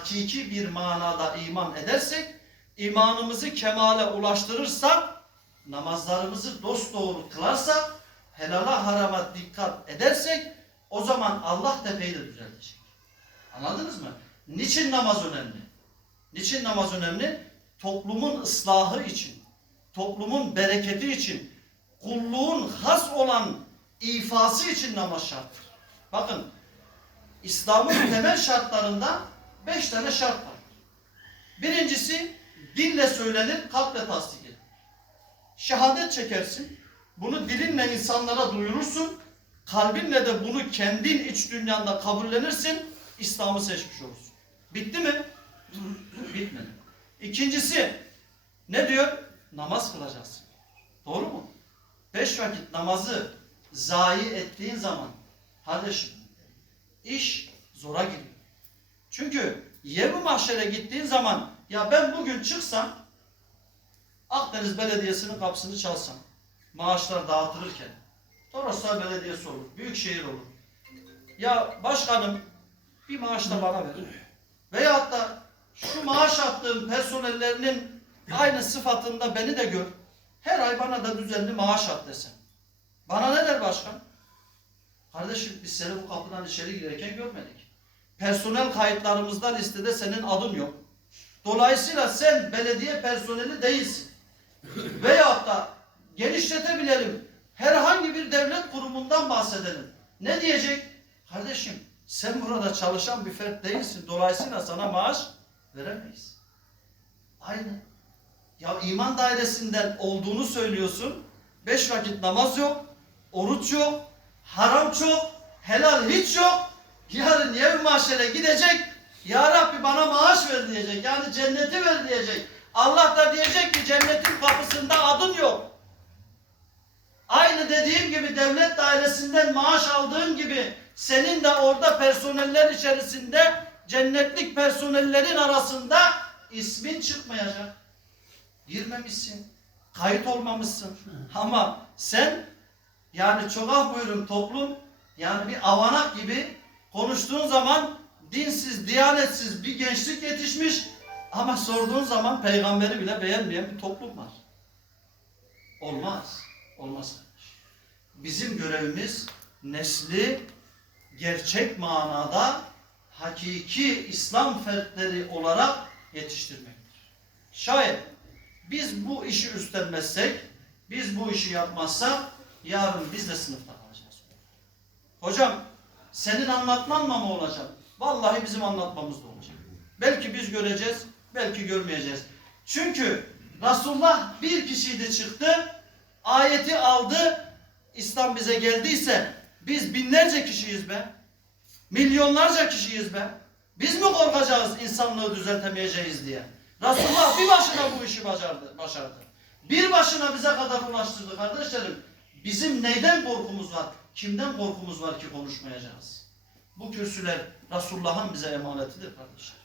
hakiki bir manada iman edersek, imanımızı kemale ulaştırırsak, namazlarımızı dosdoğru kılarsak, helala harama dikkat edersek, o zaman Allah tepeyi de düzeltecek. Anladınız mı? Niçin namaz önemli? Niçin namaz önemli? Toplumun ıslahı için, toplumun bereketi için, kulluğun has olan ifası için namaz şarttır. Bakın, İslam'ın temel şartlarında beş tane şart var. Birincisi, dille söylenir, kalple tasdik edilir. Şehadet çekersin, bunu dilinle insanlara duyurursun, kalbinle de bunu kendin iç dünyanda kabullenirsin, İslam'ı seçmiş olursun. Bitti mi? Bitmedi. İkincisi, ne diyor? Namaz kılacaksın. Doğru mu? Beş vakit namazı zayi ettiğin zaman, kardeşim, iş zora giriyor. Çünkü yevmi mahşere gittiğin zaman, ya ben bugün çıksam, Akdeniz Belediyesi'nin kapısını çalsam, maaşlar dağıtılırken, Toroslar Belediyesi olur, Büyükşehir olur. Ya başkanım bir maaş da bana verin. Veyahut da şu maaş attığım personellerinin aynı sıfatında beni de gör. Her ay bana da düzenli maaş at desem. Bana ne der başkan? Kardeşim biz seni bu kapıdan içeri girerken görmedik. Personel kayıtlarımızda listede senin adın yok. Dolayısıyla sen belediye personeli değilsin. Veyahut da genişletebilelim. Herhangi bir devlet kurumundan bahsedelim. Ne diyecek? Kardeşim sen burada çalışan bir fert değilsin. Dolayısıyla sana maaş veremeyiz. Aynı. Ya iman dairesinden olduğunu söylüyorsun. Beş vakit namaz yok. Oruç yok. Haram çok. Helal hiç yok. Yarın yev mahşere gidecek. Ya Rabbi bana maaş ver diyecek. Yani cenneti ver diyecek. Allah da diyecek ki cennetin kapısında adın yok. Aynı dediğim gibi devlet dairesinden maaş aldığın gibi senin de orada personeller içerisinde cennetlik personellerin arasında ismin çıkmayacak. Girmemişsin. Kayıt olmamışsın. Ama sen yani çok ah buyurun toplum yani bir avanak gibi konuştuğun zaman dinsiz, diyanetsiz bir gençlik yetişmiş ama sorduğun zaman peygamberi bile beğenmeyen bir toplum var. Olmaz. Olmaz. Bizim görevimiz nesli gerçek manada hakiki İslam fertleri olarak yetiştirmektir. Şayet biz bu işi üstlenmezsek, biz bu işi yapmazsak yarın biz de sınıfta kalacağız. Hocam senin anlatmanla mı olacak? Vallahi bizim anlatmamız da olacak. Belki biz göreceğiz, belki görmeyeceğiz. Çünkü Resulullah bir kişiydi çıktı, ayeti aldı, İslam bize geldiyse biz binlerce kişiyiz be. Milyonlarca kişiyiz be. Biz mi korkacağız insanlığı düzeltemeyeceğiz diye? Resulullah bir başına bu işi başardı. başardı. Bir başına bize kadar ulaştırdı kardeşlerim. Bizim neyden korkumuz var? Kimden korkumuz var ki konuşmayacağız? Bu kürsüler Resulullah'ın bize emanetidir kardeşler.